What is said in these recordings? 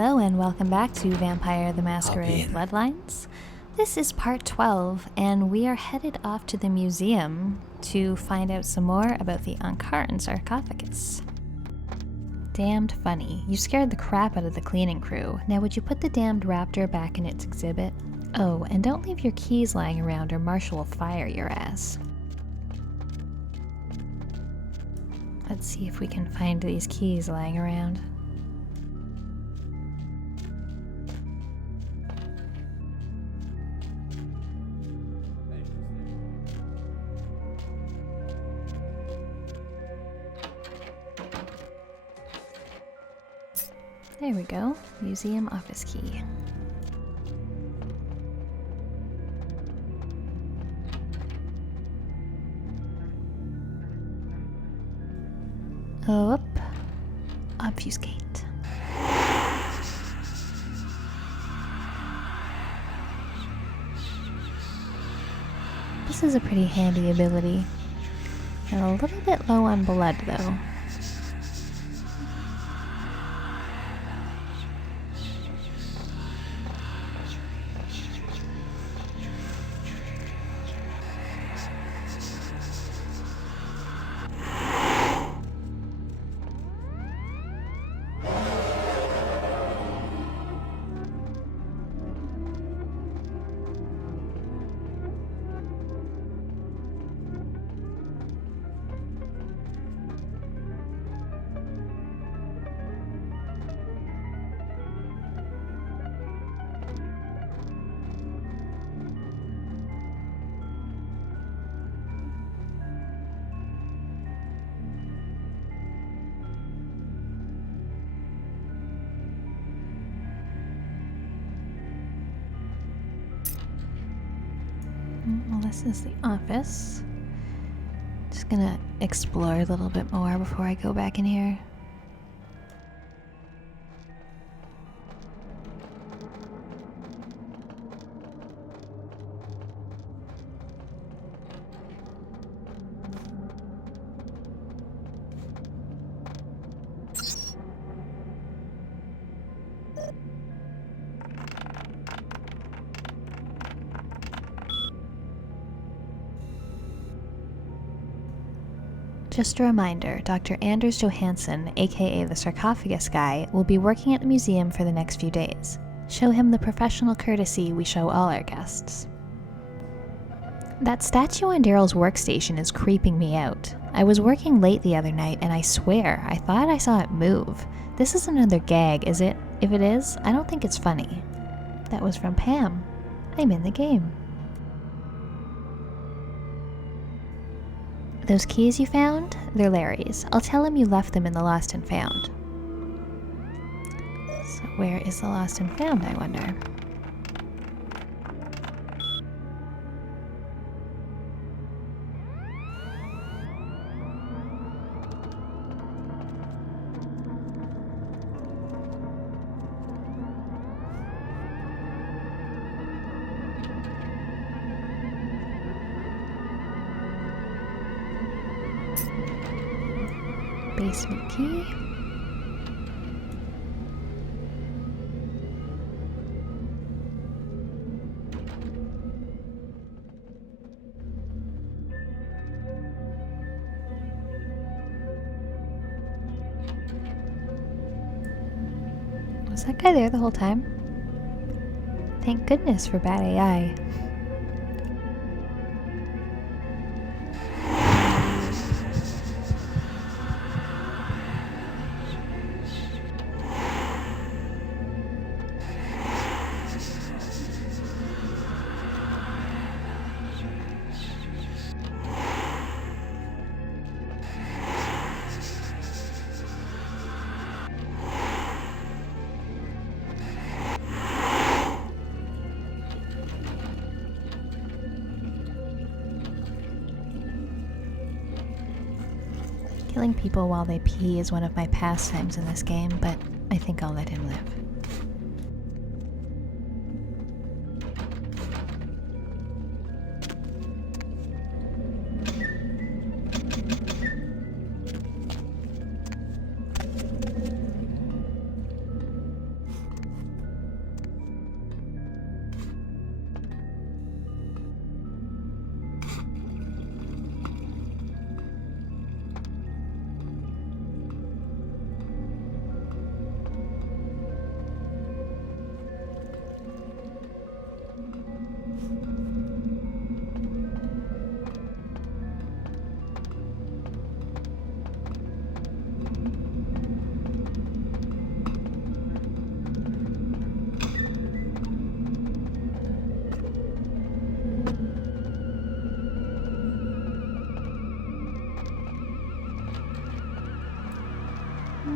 Hello and welcome back to Vampire the Masquerade Bloodlines. This is part 12 and we are headed off to the museum to find out some more about the Ankaran Sarcophagus. Damned funny. You scared the crap out of the cleaning crew. Now would you put the damned raptor back in its exhibit? Oh, and don't leave your keys lying around or Marshall will fire your ass. Let's see if we can find these keys lying around. There we go. Museum office key. Up. Obfuscate. This is a pretty handy ability. And a little bit low on blood though. Well, this is the office. Just gonna explore a little bit more before I go back in here. Just a reminder, Dr. Anders Johansson, aka the Sarcophagus guy, will be working at the museum for the next few days. Show him the professional courtesy we show all our guests. That statue on Daryl's workstation is creeping me out. I was working late the other night and I swear, I thought I saw it move. This is another gag, is it? If it is, I don't think it's funny. That was from Pam. I'm in the game. Those keys you found? They're Larry's. I'll tell him you left them in the lost and found. So where is the lost and found, I wonder? Basement key. Was that guy there the whole time? Thank goodness for bad AI. Killing people while they pee is one of my pastimes in this game, but I think I'll let him live.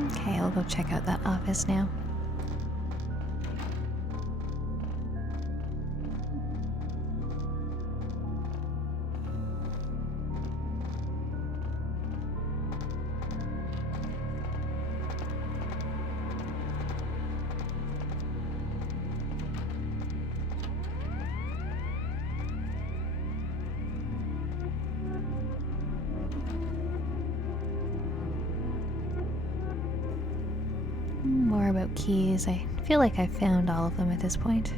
Okay, I'll go check out that office now. More about keys. I feel like I've found all of them at this point.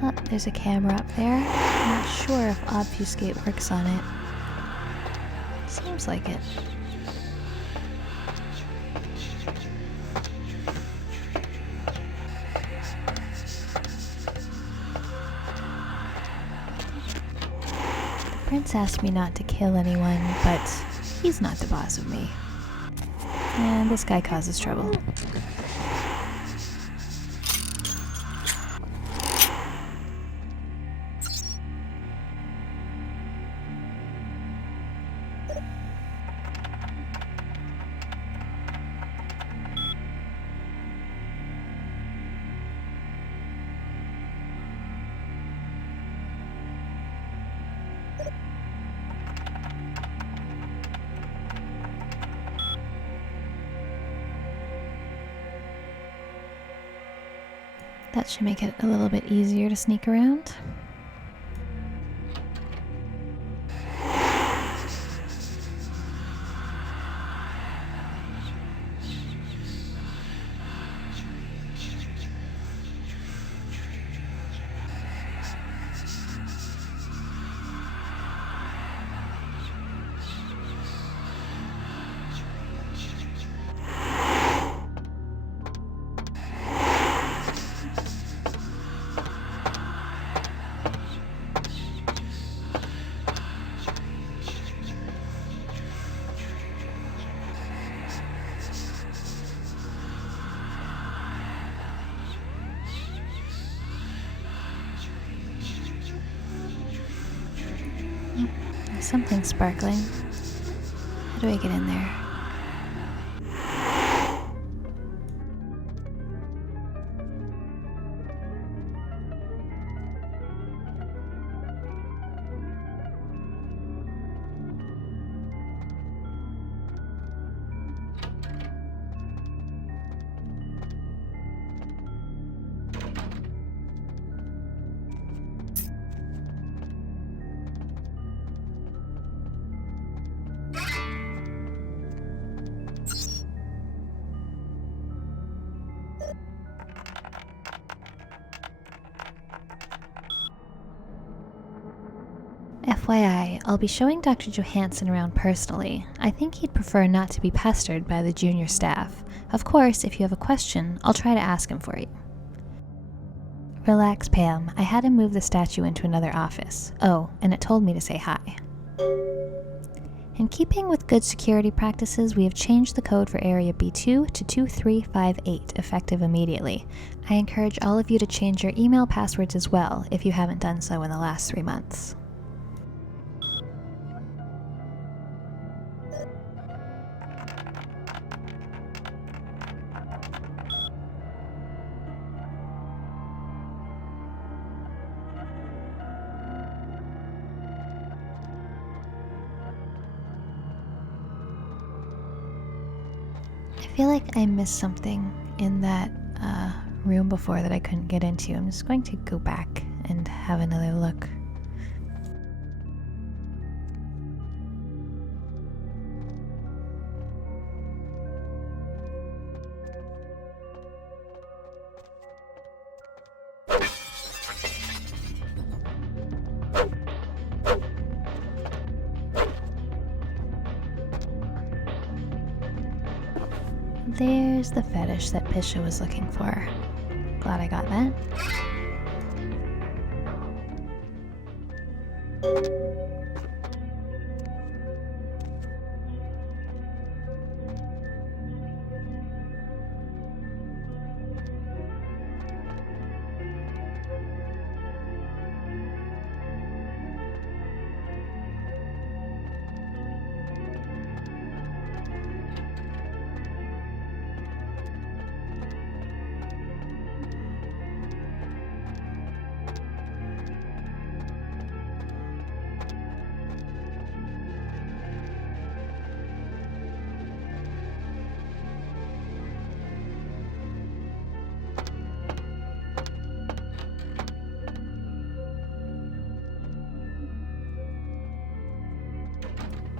Oh, there's a camera up there. I'm not sure if obfuscate works on it. Seems like it. The prince asked me not to kill anyone, but he's not the boss of me. And this guy causes trouble. That should make it a little bit easier to sneak around. Something sparkling. How do I get in there? FYI, I'll be showing Dr. Johansson around personally. I think he'd prefer not to be pestered by the junior staff. Of course, if you have a question, I'll try to ask him for you. Relax, Pam. I had him move the statue into another office. Oh, and it told me to say hi. In keeping with good security practices, we have changed the code for Area B2 to 2358, effective immediately. I encourage all of you to change your email passwords as well, if you haven't done so in the last 3 months. I feel like I missed something in that room before that I couldn't get into. I'm just going to go back and have another look. There's the fetish that Pisha was looking for. Glad I got that.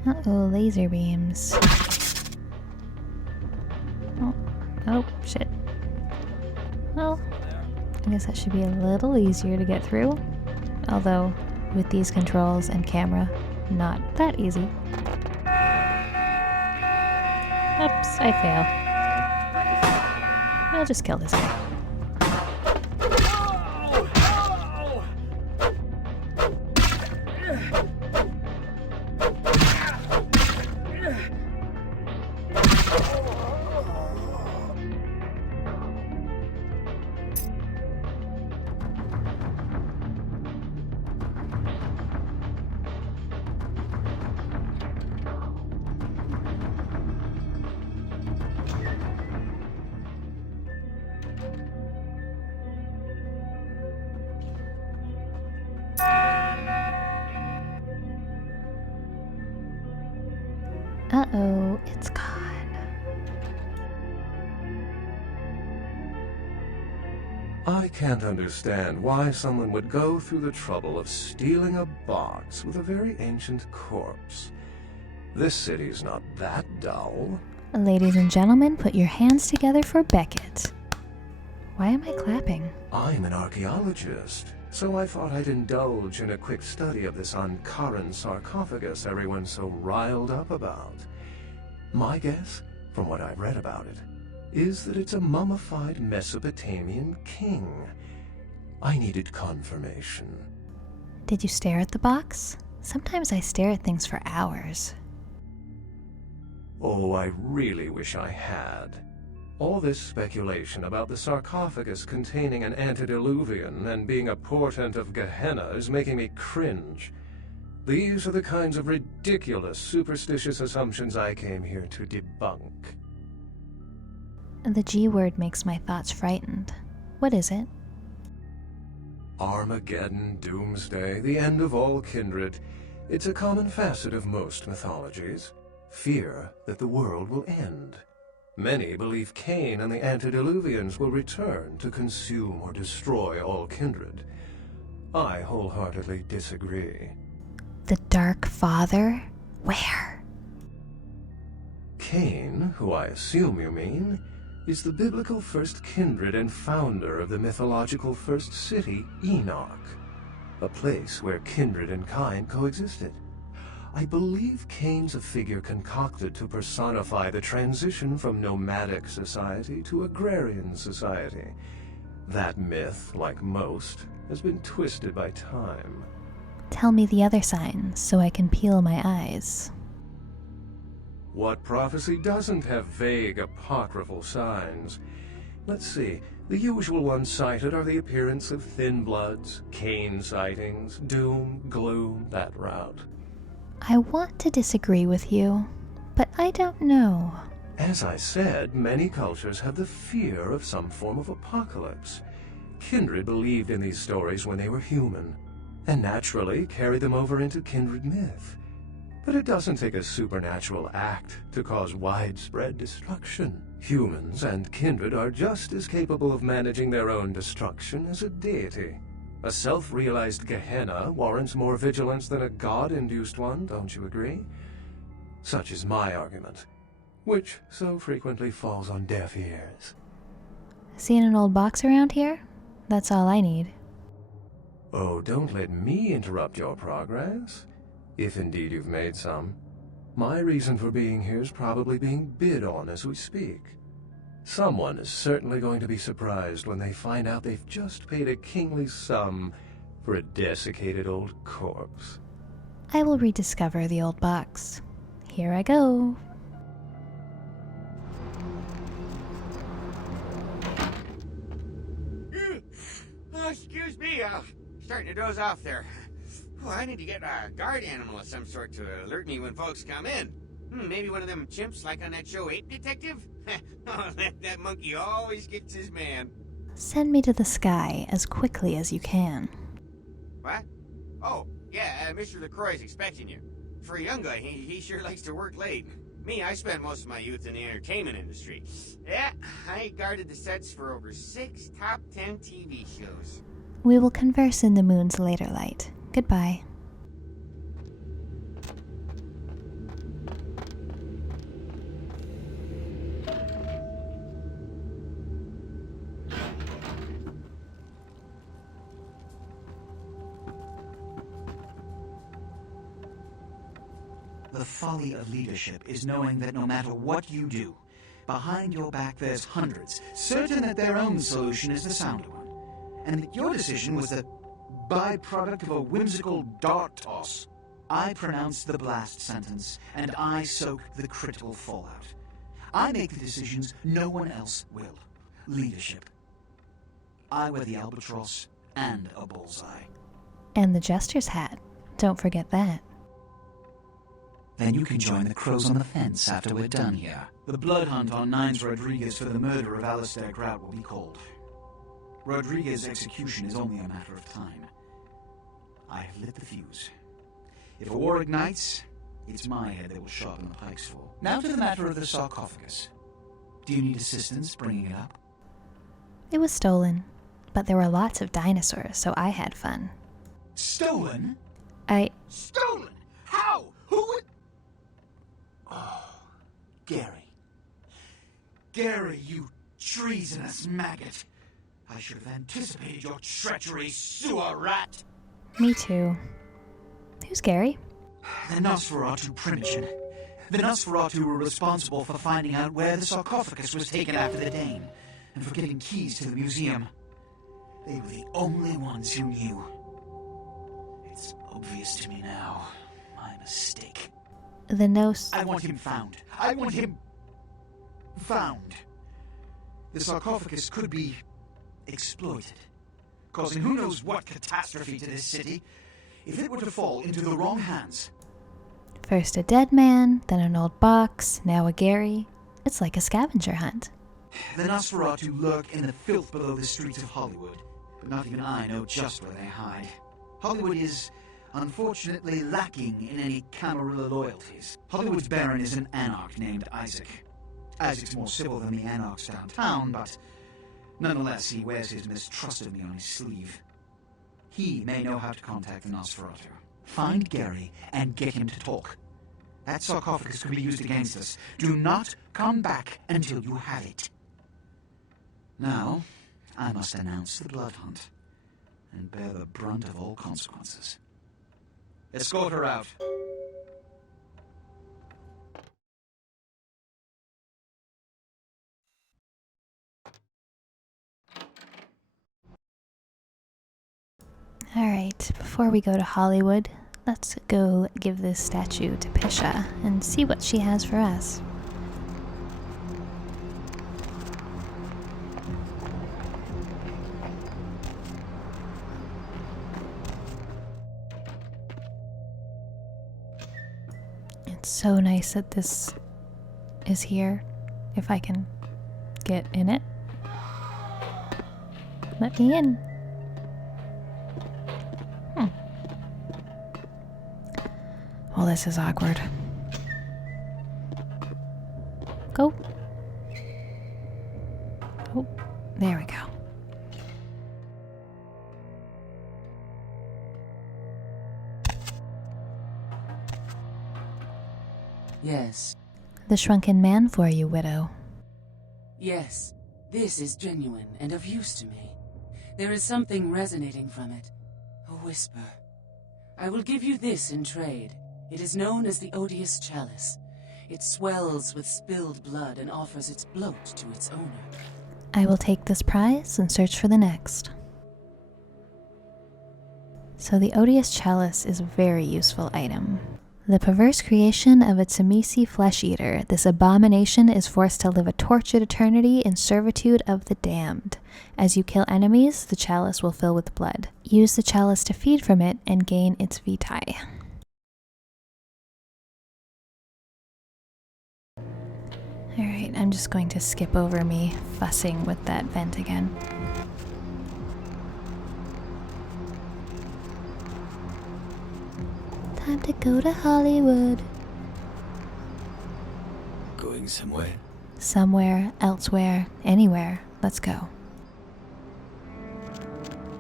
Uh-oh, laser beams. Oh, shit. Well, I guess that should be a little easier to get through. Although, with these controls and camera, not that easy. Oops, I fail. I'll just kill this guy. Uh-oh, it's gone. I can't understand why someone would go through the trouble of stealing a box with a very ancient corpse. This city's not that dull. Ladies and gentlemen, put your hands together for Beckett. Why am I clapping? I'm an archaeologist, so I thought I'd indulge in a quick study of this Ankaran Sarcophagus everyone's so riled up about. My guess, from what I've read about it, is that it's a mummified Mesopotamian king. I needed confirmation. Did you stare at the box? Sometimes I stare at things for hours. Oh, I really wish I had. All this speculation about the sarcophagus containing an antediluvian and being a portent of Gehenna is making me cringe. These are the kinds of ridiculous, superstitious assumptions I came here to debunk. The G word makes my thoughts frightened. What is it? Armageddon, doomsday, the end of all kindred. It's a common facet of most mythologies. Fear that the world will end. Many believe Cain and the antediluvians will return to consume or destroy all kindred. I wholeheartedly disagree. The Dark Father? Where? Cain, who I assume you mean, is the biblical first kindred and founder of the mythological first city, Enoch, a place where kindred and kind coexisted. I believe Cain's a figure concocted to personify the transition from nomadic society to agrarian society. That myth, like most, has been twisted by time. Tell me the other signs so I can peel my eyes. What prophecy doesn't have vague apocryphal signs? Let's see. The usual ones cited are the appearance of thin bloods, Cain sightings, doom, gloom, that route. I want to disagree with you, but I don't know. As I said, many cultures have the fear of some form of apocalypse. Kindred believed in these stories when they were human, and naturally carried them over into kindred myth. But it doesn't take a supernatural act to cause widespread destruction. Humans and kindred are just as capable of managing their own destruction as a deity. A self-realized Gehenna warrants more vigilance than a god-induced one, don't you agree? Such is my argument, which so frequently falls on deaf ears. Seen an old box around here? That's all I need. Oh, don't let me interrupt your progress. If indeed you've made some. My reason for being here is probably being bid on as we speak. Someone is certainly going to be surprised when they find out they've just paid a kingly sum for a desiccated old corpse. I will rediscover the old box. Here I go. Oh, excuse me, starting to doze off there. Oh, I need to get a guard animal of some sort to alert me when folks come in. Maybe one of them chimps like on that show Ape Detective? Oh, that monkey always gets his man. Send me to the sky as quickly as you can. What? Oh, yeah, Mr. LaCroix is expecting you. For a young guy, he sure likes to work late. Me, I spent most of my youth in the entertainment industry. Yeah, I guarded the sets for over 6 top 10 TV shows. We will converse in the moon's later light. Goodbye. The folly of leadership is knowing that no matter what you do, behind your back there's hundreds, certain that their own solution is the sounder one, and that your decision was the byproduct of a whimsical dart toss. I pronounce the blast sentence, and I soak the critical fallout. I make the decisions no one else will. Leadership. I wear the albatross and a bullseye. And the jester's hat. Don't forget that. Then you can join the crows on the fence after we're done here. The blood hunt on Nines Rodriguez for the murder of Alistair Grout will be called. Rodriguez's execution is only a matter of time. I have lit the fuse. If a war ignites, it's my head they will sharpen the pikes for. Now to the matter of the sarcophagus. Do you need assistance bringing it up? It was stolen, but there were lots of dinosaurs, so I had fun. Stolen? Stolen? How? Who would... Oh, Gary. Gary, you treasonous maggot. I should have anticipated your treachery, sewer rat. Me too. Who's Gary? The Nosferatu Primogen. The Nosferatu were responsible for finding out where the sarcophagus was taken after the Dane, and for getting keys to the museum. They were the only ones who knew. It's obvious to me now. My mistake. The Nos... I want him found. I want him... found. The sarcophagus could be exploited, causing who knows what catastrophe to this city if it were to fall into the wrong hands. First a dead man, then an old box, now a Gary. It's like a scavenger hunt. The Nosferatu lurk in the filth below the streets of Hollywood, but not even I know just where they hide. Hollywood is, unfortunately, lacking in any Camarilla loyalties. Hollywood's baron is an anarch named Isaac. Isaac's more civil than the anarchs downtown, but nonetheless he wears his mistrust of me on his sleeve. He may know how to contact the Nosferatu. Find Gary and get him to talk. That sarcophagus could be used against us. Do not come back until you have it. Now, I must announce the blood hunt and bear the brunt of all consequences. Escort her out. Alright, before we go to Hollywood, let's go give this statue to Pisha and see what she has for us. It's so nice that this is here, if I can get in it. Let me in. Well, this is awkward. Go. Oh, there we go. Yes. The shrunken man for you, widow. Yes. This is genuine and of use to me. There is something resonating from it. A whisper. I will give you this in trade. It is known as the Odious Chalice. It swells with spilled blood and offers its bloat to its owner. I will take this prize and search for the next. So the odious chalice is a very useful item. The perverse creation of a Tsimisi flesh-eater, this abomination is forced to live a tortured eternity in servitude of the damned. As you kill enemies, the chalice will fill with blood. Use the chalice to feed from it and gain its vitae. Alright, I'm just going to skip over me fussing with that vent again. Time to go to Hollywood. Going somewhere? Somewhere, elsewhere, anywhere. Let's go.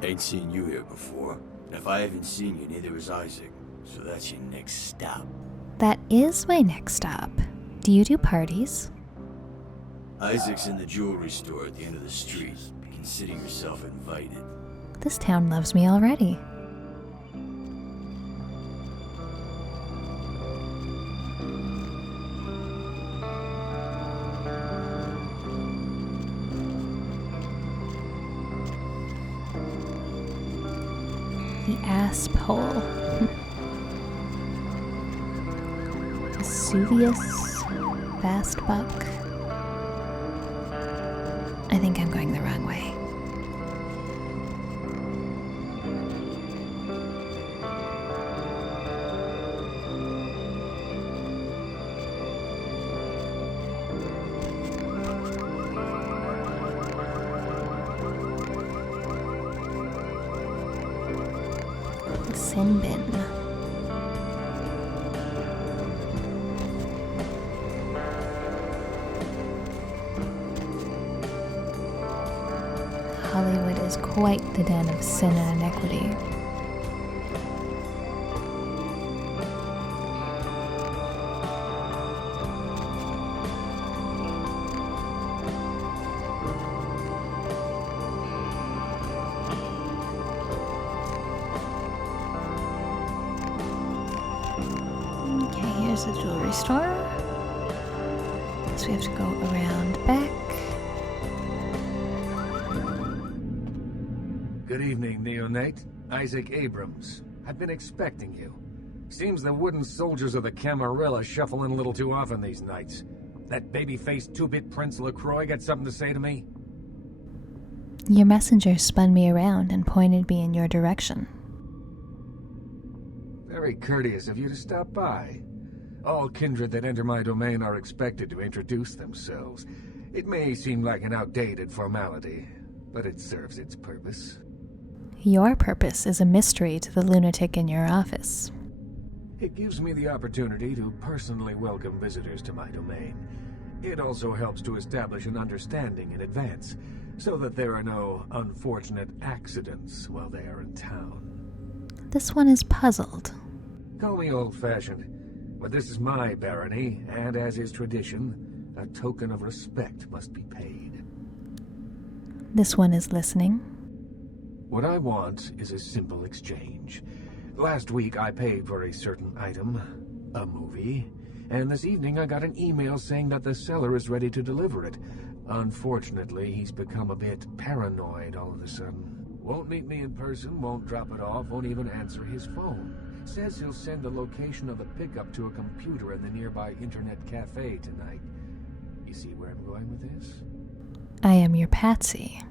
Ain't seen you here before. And if I haven't seen you, neither has Isaac. So that's your next stop. That is my next stop. Do you do parties? Isaac's in the jewelry store at the end of the street. Consider yourself invited. This town loves me already. The asp hole. Vesuvius, fast buck. I think I'm going the wrong way. Sin bin. Hollywood is quite the den of sin and inequity. Okay, here's the jewelry store. Guess we have to go around back. Good evening, neonate. Isaac Abrams. I've been expecting you. Seems the wooden soldiers of the Camarilla shuffle in a little too often these nights. That baby-faced two-bit Prince LaCroix got something to say to me? Your messenger spun me around and pointed me in your direction. Very courteous of you to stop by. All kindred that enter my domain are expected to introduce themselves. It may seem like an outdated formality, but it serves its purpose. Your purpose is a mystery to the lunatic in your office. It gives me the opportunity to personally welcome visitors to my domain. It also helps to establish an understanding in advance, so that there are no unfortunate accidents while they are in town. This one is puzzled. Call me old-fashioned, but this is my barony, and as is tradition, a token of respect must be paid. This one is listening. What I want is a simple exchange. Last week I paid for a certain item, a movie, and this evening I got an email saying that the seller is ready to deliver it. Unfortunately, he's become a bit paranoid all of a sudden. Won't meet me in person, won't drop it off, won't even answer his phone. Says he'll send the location of the pickup to a computer in the nearby internet cafe tonight. You see where I'm going with this? I am your patsy.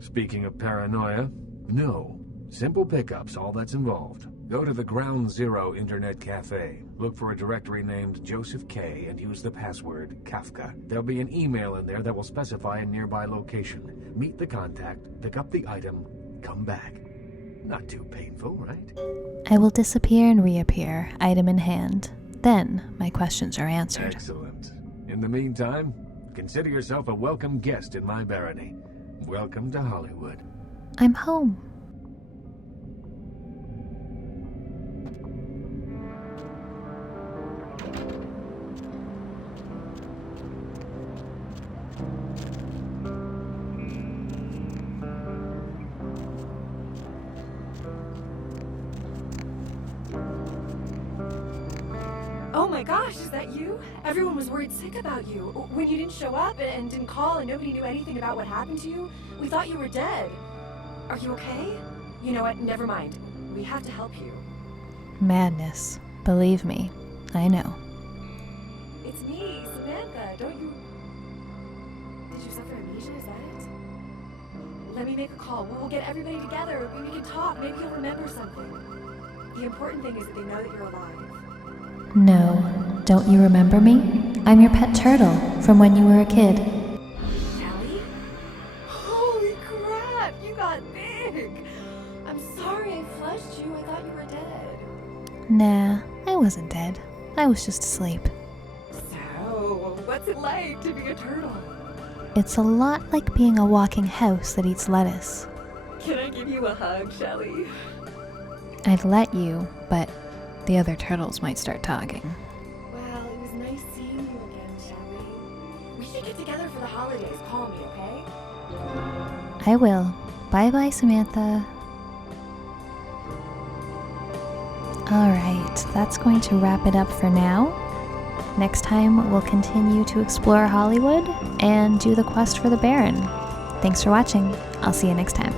Speaking of paranoia, no. Simple pickups, all that's involved. Go to the Ground Zero Internet Cafe. Look for a directory named Joseph K. and use the password Kafka. There'll be an email in there that will specify a nearby location. Meet the contact, pick up the item, come back. Not too painful, right? I will disappear and reappear, item in hand. Then my questions are answered. Excellent. In the meantime, consider yourself a welcome guest in my barony. Welcome to Hollywood. I'm home. Oh my gosh, is that you? Everyone was worried sick about you. When you didn't show up and didn't call and nobody knew anything about what happened to you, we thought you were dead. Are you okay? You know what? Never mind. We have to help you. Madness. Believe me, I know. It's me, Samantha. Don't you... Did you suffer amnesia? Is that it? Let me make a call. We'll get everybody together. We can talk. Maybe you'll remember something. The important thing is that they know that you're alive. No, don't you remember me? I'm your pet turtle from when you were a kid. Callie? Holy crap! You got big! I'm sorry I flushed you. I thought you were dead. Nah, I wasn't dead. I was just asleep. So, what's it like to be a turtle? It's a lot like being a walking house that eats lettuce. Can I give you a hug, Shelly? I'd let you, but the other turtles might start talking. Well, it was nice seeing you again, Shelly. We should get together for the holidays. Call me, okay? I will. Bye-bye, Samantha. Alright, that's going to wrap it up for now. Next time, we'll continue to explore Hollywood and do the quest for the Baron. Thanks for watching. I'll see you next time.